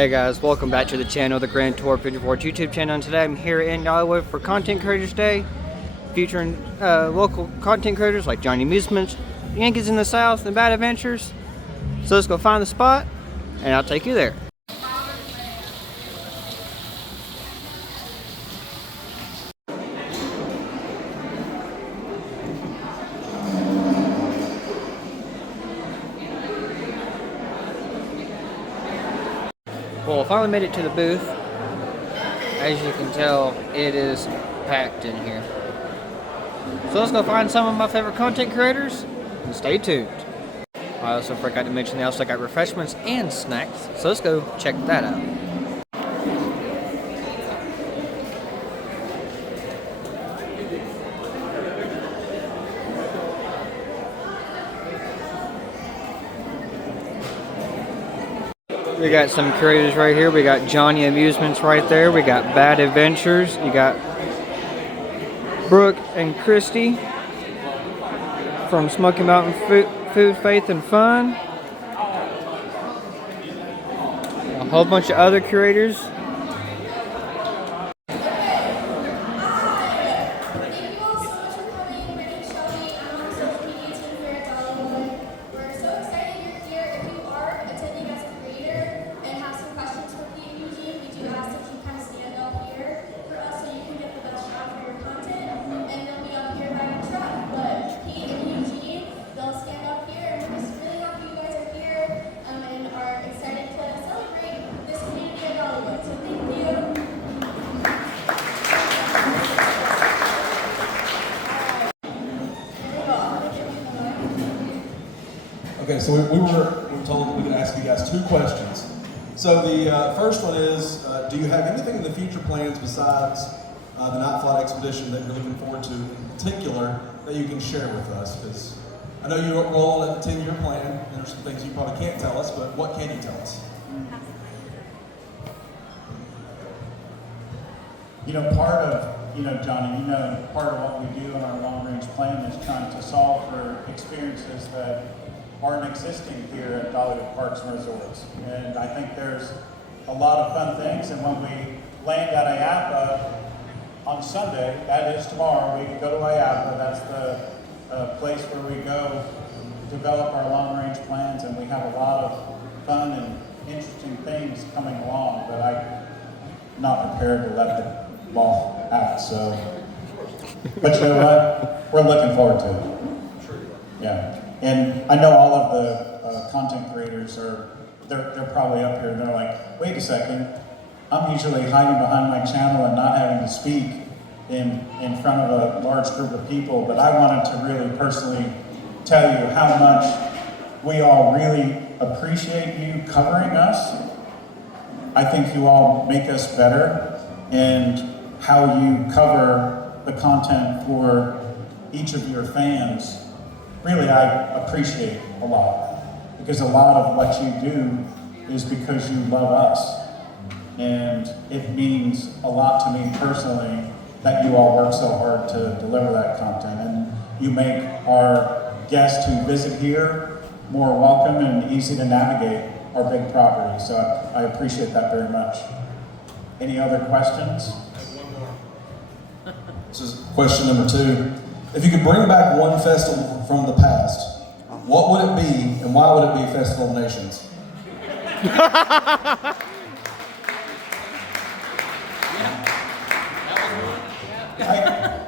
Hey guys, welcome back to the channel, the Grand Tour 54 YouTube channel, and today I'm here in Dollywood for Content Creators Day, featuring local content creators like Johnny Amusements, Yankees in the South, and Bad Adventures. So let's go find the spot, and I'll take you there. Well, I finally made it to the booth. As you can tell, it is packed in here. So let's go find some of my favorite content creators and stay tuned. I also forgot to mention they also got refreshments and snacks, so let's go check that out. We got some creators right here. We got Johnny Amusements right there. We got Bad Adventures. You got Brooke and Christy from Smoky Mountain Food, Faith, and Fun. A whole bunch of other creators. Okay, so we were told that we could ask you guys two questions. So the first one is, do you have anything in the future plans besides the night flight expedition that you're looking forward to in particular that you can share with us? Because I know you roll at the 10-year plan, and there's some things you probably can't tell us, but what can you tell us? Johnny, part of what we do in our long-range plan is trying to solve for experiences that aren't existing here at Dollywood Parks and Resorts. And I think there's a lot of fun things, and when we land at IAPA on Sunday, that is tomorrow, we go to IAPA. That's the place where we go develop our long-range plans, and we have a lot of fun and interesting things coming along, but I'm not prepared to let the ball out, so. But you know what? We're looking forward to it. Yeah. And I know all of the content creators they're probably up here and they're like, wait a second, I'm usually hiding behind my channel and not having to speak in front of a large group of people, but I wanted to really personally tell you how much we all really appreciate you covering us. I think you all make us better, and how you cover the content for each of your fans, really I appreciate a lot, because a lot of what you do is because you love us, and it means a lot to me personally that you all work so hard to deliver that content, and you make our guests who visit here more welcome and easy to navigate our big property, so I appreciate that very much. Any other questions? This is question number 2. If you could bring back one festival from the past, what would it be, and why would it be Festival of Nations?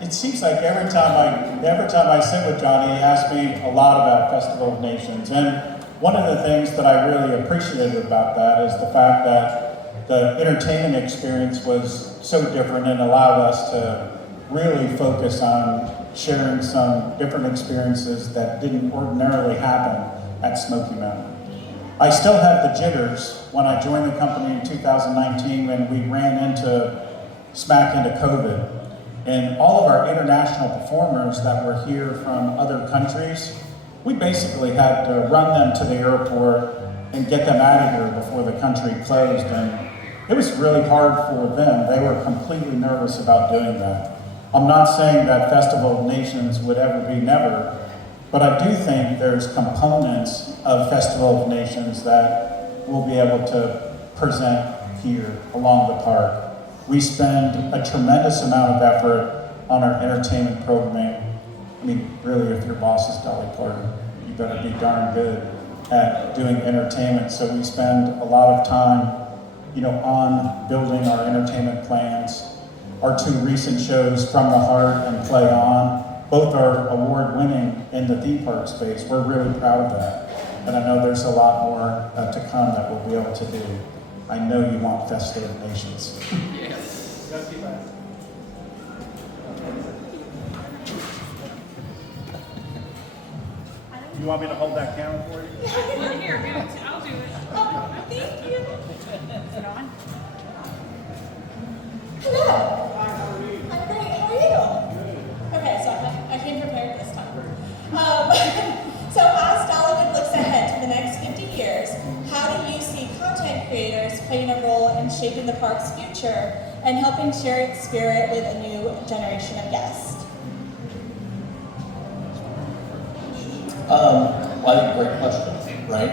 It seems like every time I sit with Johnny, he asks me a lot about Festival of Nations, and one of the things that I really appreciated about that is the fact that the entertainment experience was so different and allowed us to really focus on sharing some different experiences that didn't ordinarily happen at Smoky Mountain. I still have the jitters when I joined the company in 2019 when we ran smack into COVID. And all of our international performers that were here from other countries, we basically had to run them to the airport and get them out of here before the country closed. And it was really hard for them. They were completely nervous about doing that. I'm not saying that Festival of Nations would ever be never, but I do think there's components of Festival of Nations that we'll be able to present here along the park. We spend a tremendous amount of effort on our entertainment programming. I mean, really, if your boss is Dolly Parton, you better be darn good at doing entertainment. So we spend a lot of time, on building our entertainment plans. Our two recent shows, From the Heart and Play On, both are award-winning in the theme park space. We're really proud of that. And I know there's a lot more to come that we'll be able to do. I know you want festive nations. Yes. You want me to hold that camera for you? Here, I'll do it. Thank you. Is it on? Hello. I'm great. How are you? Okay, so I came prepared this time. So as Dollywood looks ahead to the next 50 years, how do you see content creators playing a role in shaping the park's future and helping share its spirit with a new generation of guests? Well, I think great question, right?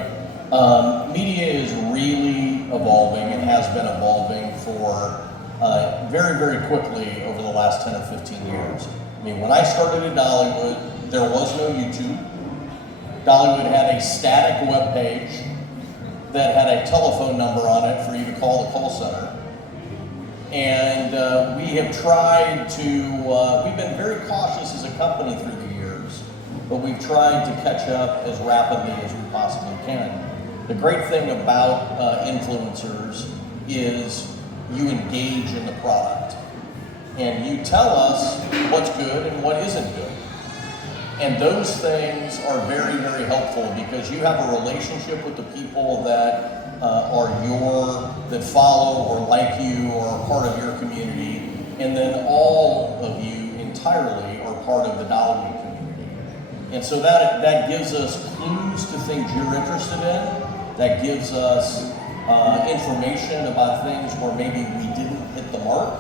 Media is really evolving and has been evolving for very, very quickly over the last 10 or 15 years. I mean, when I started at Dollywood, there was no YouTube. Dollywood had a static web page that had a telephone number on it for you to call the call center. And we have tried to, we've been very cautious as a company through the years, but we've tried to catch up as rapidly as we possibly can. The great thing about influencers is you engage in the product and you tell us what's good and what isn't good. And those things are very, very helpful because you have a relationship with the people that that follow or like you or are part of your community, and then all of you entirely are part of the Dollywood community. And so that gives us clues to things you're interested in, that gives us information about things where maybe we didn't hit the mark,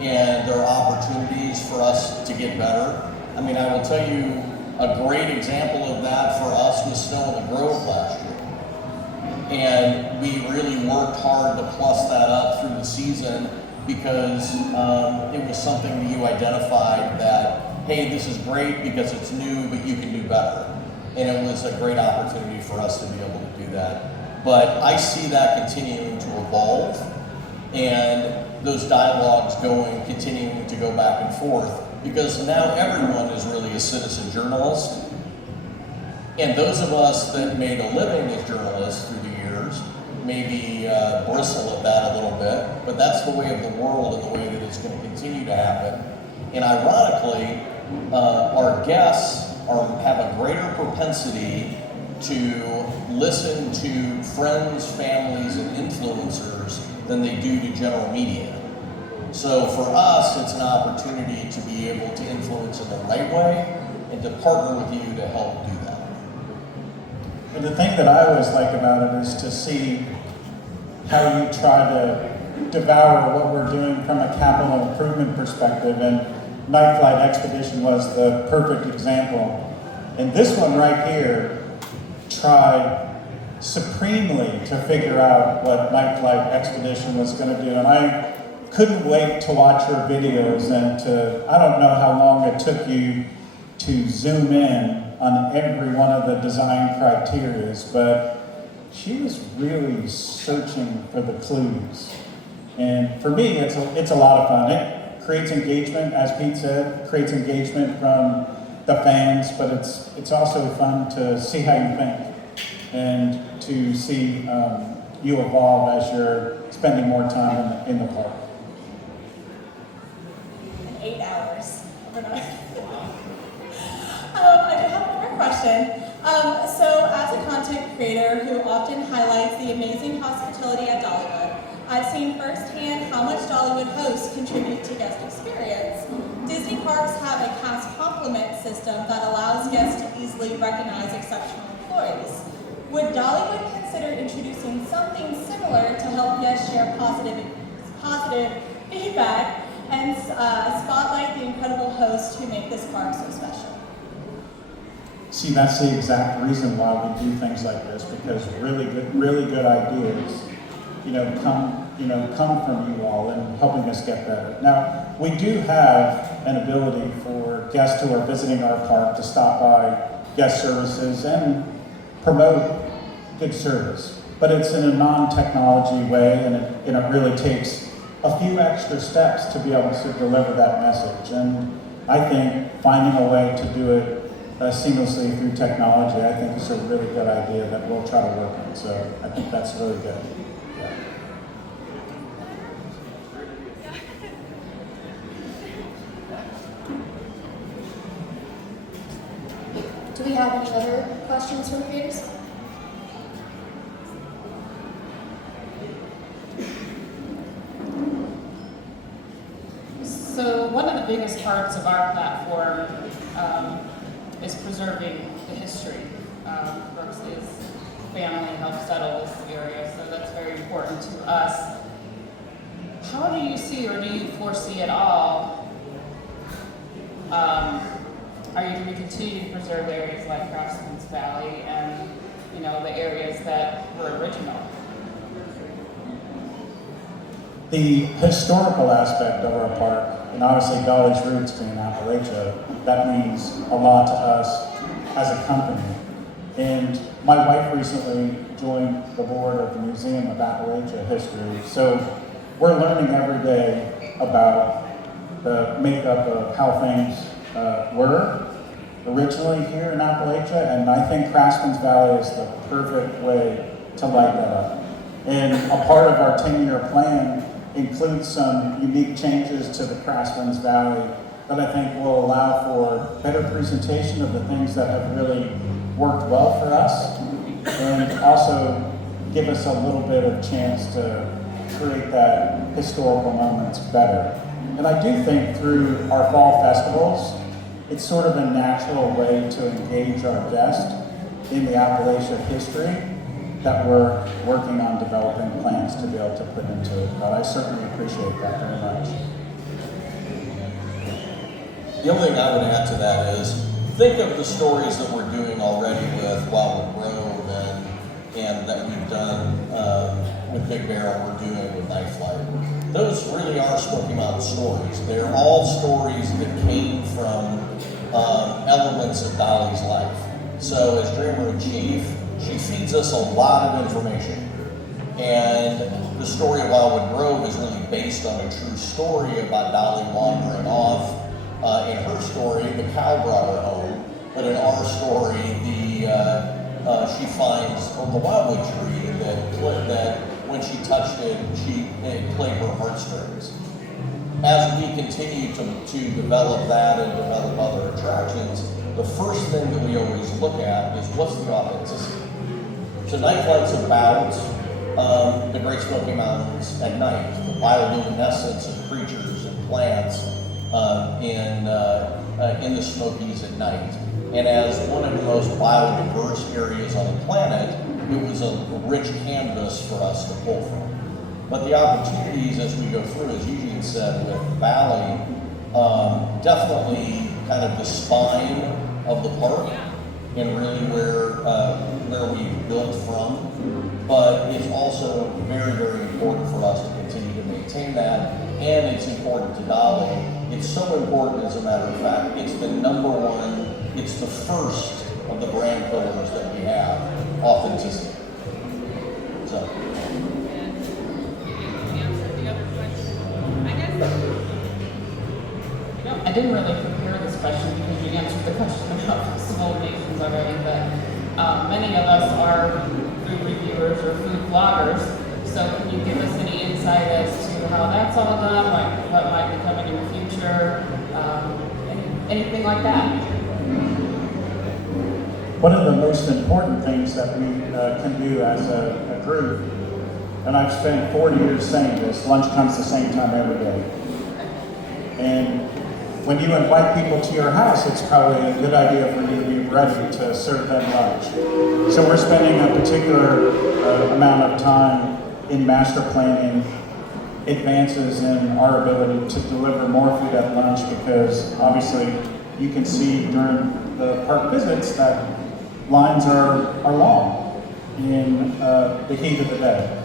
and there are opportunities for us to get better. I mean, I will tell you a great example of that for us was Snow in the Grove last year. And we really worked hard to plus that up through the season because it was something that you identified that, hey, this is great because it's new, but you can do better. And it was a great opportunity for us to be able to do that. But I see that continuing to evolve and those dialogues continuing to go back and forth, because now everyone is really a citizen journalist. And those of us that made a living as journalists through the years maybe bristle at that a little bit, but that's the way of the world and the way that it's going to continue to happen. And ironically, our guests have a greater propensity to listen to friends, families, and influencers than they do to general media. So for us, it's an opportunity to be able to influence in the right way and to partner with you to help do that. And the thing that I always like about it is to see how you try to devour what we're doing from a capital improvement perspective. And Night Flight Expedition was the perfect example. And this one right here tried supremely to figure out what Night Flight Expedition was going to do. And I couldn't wait to watch her videos and I don't know how long it took you to zoom in on every one of the design criterias, but she was really searching for the clues. And for me, it's a lot of fun. It creates engagement, as Pete said, creates engagement from the fans, but it's also fun to see how you think and to see you evolve as you're spending more time in the park. 8 hours overnight. I do have one more question. So as a content creator who often highlights the amazing hospitality at Dollywood, I've seen firsthand how much Dollywood hosts contribute to guest experience. Disney parks have a cast compliment system that allows guests to easily recognize exceptional employees. Would Dollywood consider introducing something similar to help guests share positive feedback and spotlight the incredible hosts who make this park so special? See, that's the exact reason why we do things like this, because really good ideas come from you all and helping us get better. Now, we do have an ability for guests who are visiting our park to stop by guest services and promote good service, but it's in a non-technology way, and it really takes a few extra steps to be able to deliver that message. And I think finding a way to do it seamlessly through technology, I think is a really good idea that we'll try to work on. So I think that's really good. Yeah. Do we have any other questions from creators? So one of the biggest parts of our platform is preserving the history. Brooks's family helped settle this area, so that's very important to us. How do you see, or do you foresee at all, are you going to continue to preserve areas like Craftsman's Valley and, the areas that were original? The historical aspect of our park, and obviously Dolly's roots being Appalachia, that means a lot to us as a company. And my wife recently joined the board of the Museum of Appalachia History, so we're learning every day about the makeup of how things were originally here in Appalachia, and I think Craftsman's Valley is the perfect way to light that up. And a part of our 10-year plan includes some unique changes to the Craftsman's Valley that I think will allow for better presentation of the things that have really worked well for us, and also give us a little bit of chance to create that historical moments better. And I do think through our fall festivals, it's sort of a natural way to engage our guests in the Appalachia history that we're working on developing plans to be able to put into it. But I certainly appreciate that very much. The only thing I would add to that is, think of the stories that we're doing already with Wildwood Grove and that we've done with Big Barrel, we're doing with Night Flight. Those really are Smoky Mountain stories. They're all stories that came from elements of Dolly's life. So as Dreamer-in-Chief, she feeds us a lot of information. And the story of Wildwood Grove is really based on a true story about Dolly wandering off. In her story, the cow brought her home, but in our story, she finds on the wildwood tree that when she touched it, it played her heartstrings. As we continue to develop that and develop other attractions, the first thing that we always look at is what's the authenticity. So Night Flight's about the Great Smoky Mountains at night, the bioluminescence of creatures and plants in the Smokies at night. And as one of the most biodiverse areas on the planet, it was a rich canvas for us to pull from. But the opportunities as we go through, as Eugene said with Valley, definitely kind of the spine of the park and really where we built from. But it's also very, very important for us to continue to maintain that, and it's important to Dolly. It's so important, as a matter of fact, it's the number one, it's the first of the brand pillars that we have, authenticity. So. I didn't really prepare this question because you answered the question about Festival of Nations already, but many of us are food reviewers or food bloggers, so can you give us any insight as to how that's all done, like what might be coming in the future, anything like that? One of the most important things that we can do as a group, and I've spent 40 years saying this, lunch comes the same time every day. And when you invite people to your house, it's probably a good idea for you to be ready to serve them lunch. So we're spending a particular amount of time in master planning advances in our ability to deliver more food at lunch, because obviously you can see during the park visits that lines are long in the heat of the day.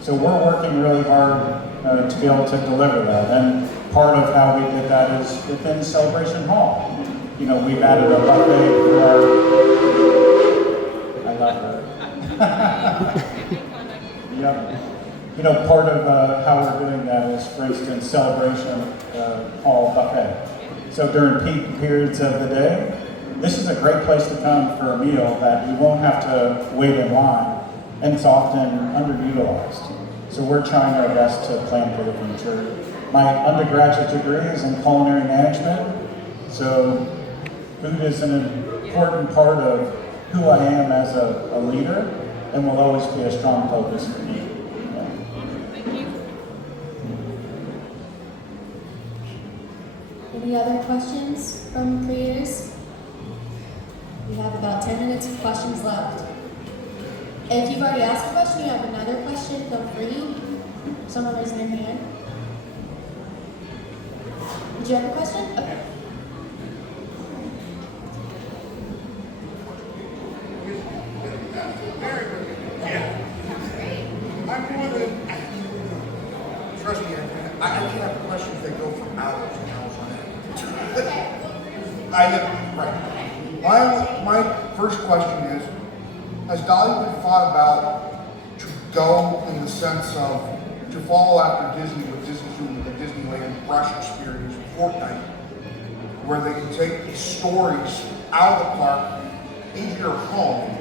So So we're working really hard to be able to deliver that. And part of how we did that is within Celebration Hall. You know, we've added a buffet for our, I love her. Yep. You know, part of how we're doing that is, for instance, Celebration Hall buffet. So during peak periods of the day, this is a great place to come for a meal that you won't have to wait in line, and it's often underutilized. So we're trying our best to plan for the future. My undergraduate degree is in culinary management, so food is an important part of who I am as a leader, and will always be a strong focus for me. Any other questions from creators? We have about 10 minutes of questions left. If you've already asked a question, you have another question, feel free. Someone raising their hand. Did you have a question? Okay. I'm more than, trust me, I can have questions that go for hours and hours on end. Right. My first question is, has Dollywood thought about to go in the sense of to follow after Disney with Disney's doing the Disneyland Rush experience in Fortnite, where they can take these stories out of the park into your home?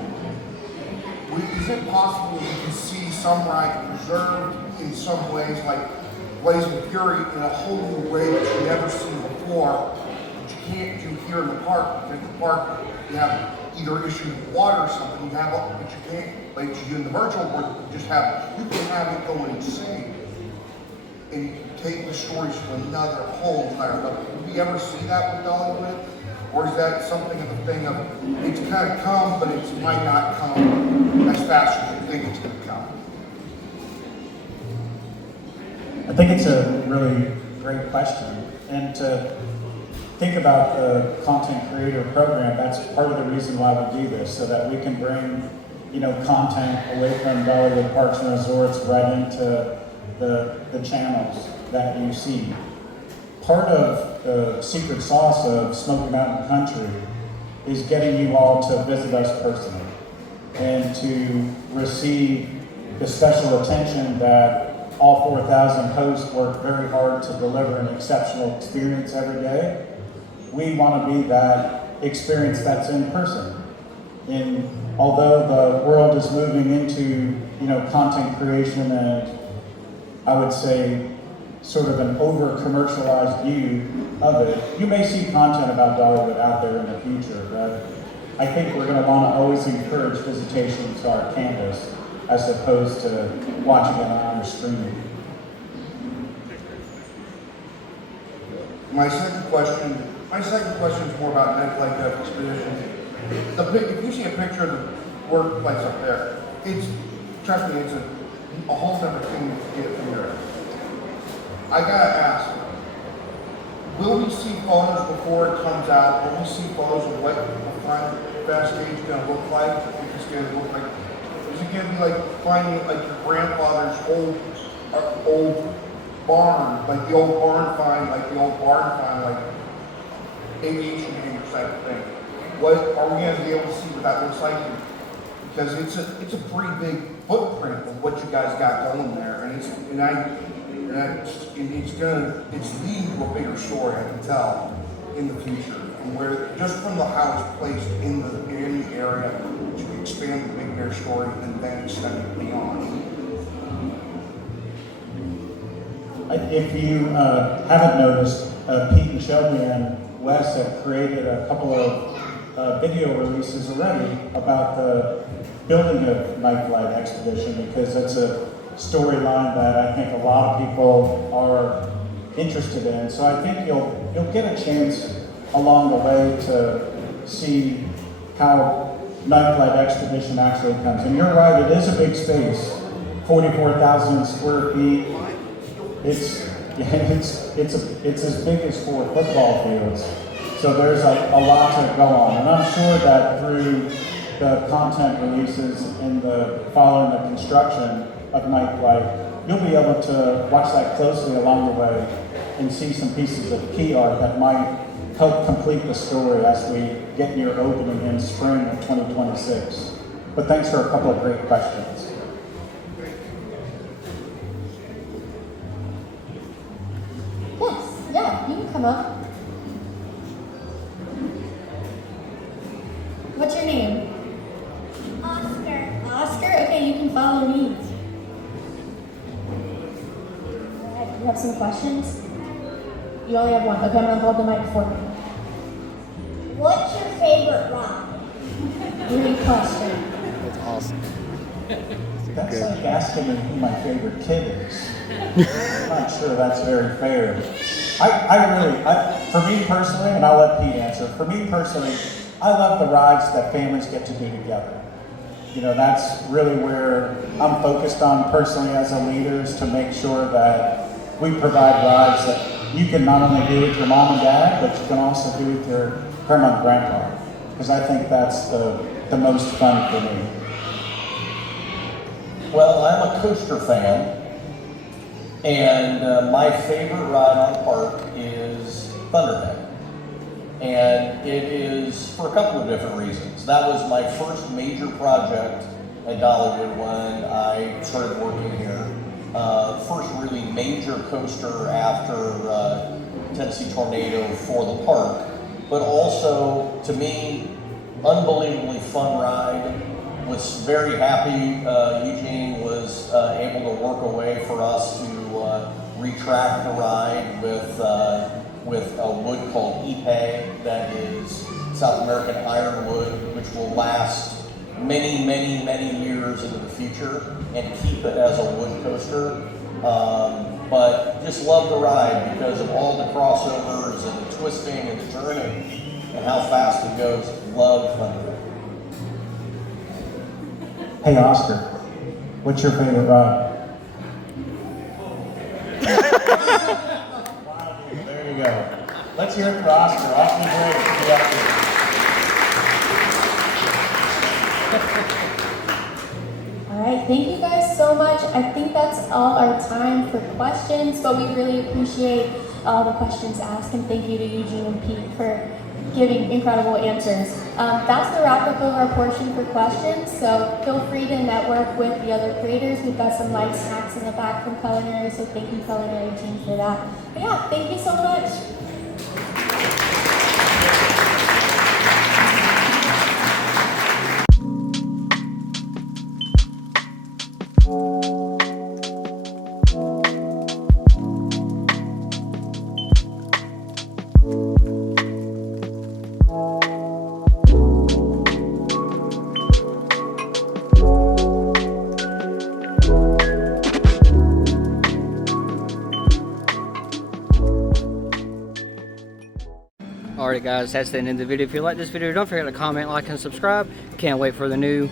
Is it possible that you can see some ride preserved in some ways, like Blazing Fury, in a whole new way that you've never seen before, that you can't do here in the park? Because the park, you have either issue with water or something, you have, but you can't, like you do in the virtual world, you can have it going insane. And you can take the stories to another whole entire level. Will we ever see that with Dollywood? Or is that something of the thing of, it's kind of come, but it might not come as fast as you think it's going to come? I think it's a really great question. And to think about the content creator program, that's part of the reason why we do this, so that we can bring, you know, content away from Dollywood Parks and Resorts right into the channels that you see. Part of the secret sauce of Smoky Mountain Country is getting you all to visit us personally and to receive the special attention that all 4,000 hosts work very hard to deliver an exceptional experience every day. We want to be that experience that's in person. And although the world is moving into, you know, content creation and I would say sort of an over-commercialized view of it, you may see content about Dollywood out there in the future, but I think we're going to want to always encourage visitation to our campus as opposed to watching it on a screen. My second question is more about Nightlight Expedition. If you see a picture of the workplace up there, trust me, it's a whole other thing to get from there. I gotta ask, will we see photos before it comes out? Will we see photos of what the final fast stage is gonna look like? Is it gonna look like? Is it gonna be like finding like your grandfather's old barn, like the old barn find, like aviation hangar type of thing? What are we gonna be able to see what that looks like? Because it's a pretty big footprint of what you guys got going there, and it's leading to a bigger story, I can tell, in the future, and where just from the how it's placed in the area to expand the Big Bear story and then extend it beyond. If you haven't noticed, Pete and Shelby and Wes have created a couple of video releases already about the building of Night Flight Expedition, because that's a storyline that I think a lot of people are interested in. So I think you'll get a chance along the way to see how Night Flight Expedition actually comes. And you're right, it is a big space, 44,000 square feet. It's as big as 4 football fields. So there's a lot to go on. And I'm sure that through the content releases in the following the construction of Night Flight, you'll be able to watch that closely along the way and see some pieces of key art that might help complete the story as we get near opening in spring of 2026. But thanks for a couple of great questions. Yes, yeah, you can come up. What's your name? Oscar. Oscar? Okay, you can follow me. Alright, you have some questions? You only have one. Okay, I'm gonna hold the mic for you. What's your favorite ride? Great question. That's awesome. That's like asking me who my favorite kid is. I'm not sure that's very fair. For me personally, and I'll let Pete answer, for me personally, I love the rides that families get to do together. You know, that's really where I'm focused on personally as a leader, is to make sure that we provide rides that you can not only do with your mom and dad, but you can also do with your grandma and grandpa. Because I think that's the most fun for me. Well, I'm a coaster fan, and my favorite ride on the park is Thunderhead. And it is for a couple of different reasons. That was my first major project at Dollywood when I started working here. First really major coaster after Tennessee Tornado for the park, but also, to me, unbelievably fun ride. Was very happy Eugene was able to work a way for us to retract the ride with a wood called Ipe that is South American ironwood, which will last many, many, many years into the future and keep it as a wood coaster. But just love the ride because of all the crossovers and the twisting and the turning and how fast it goes. Love Thunder. Hey Oscar, what's your favorite ride? Wow, dude, there you go. Let's hear it for Oscar. Awesome, great to be up here. All right, thank you guys so much. I think that's all our time for questions, but we really appreciate all the questions asked, and thank you to Eugene and Pete for giving incredible answers. That's the wrap up of our portion for questions, so feel free to network with the other creators. We've got some light snacks in the back from Culinary, so thank you Culinary team for that. But yeah, thank you so much. Alright guys, that's the end of the video. If you like this video, don't forget to comment, like, and subscribe. Can't wait for the new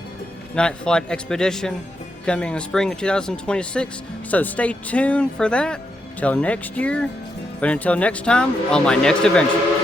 Night Flight Expedition coming in spring of 2026. So stay tuned for that till next year. But until next time, on my next adventure.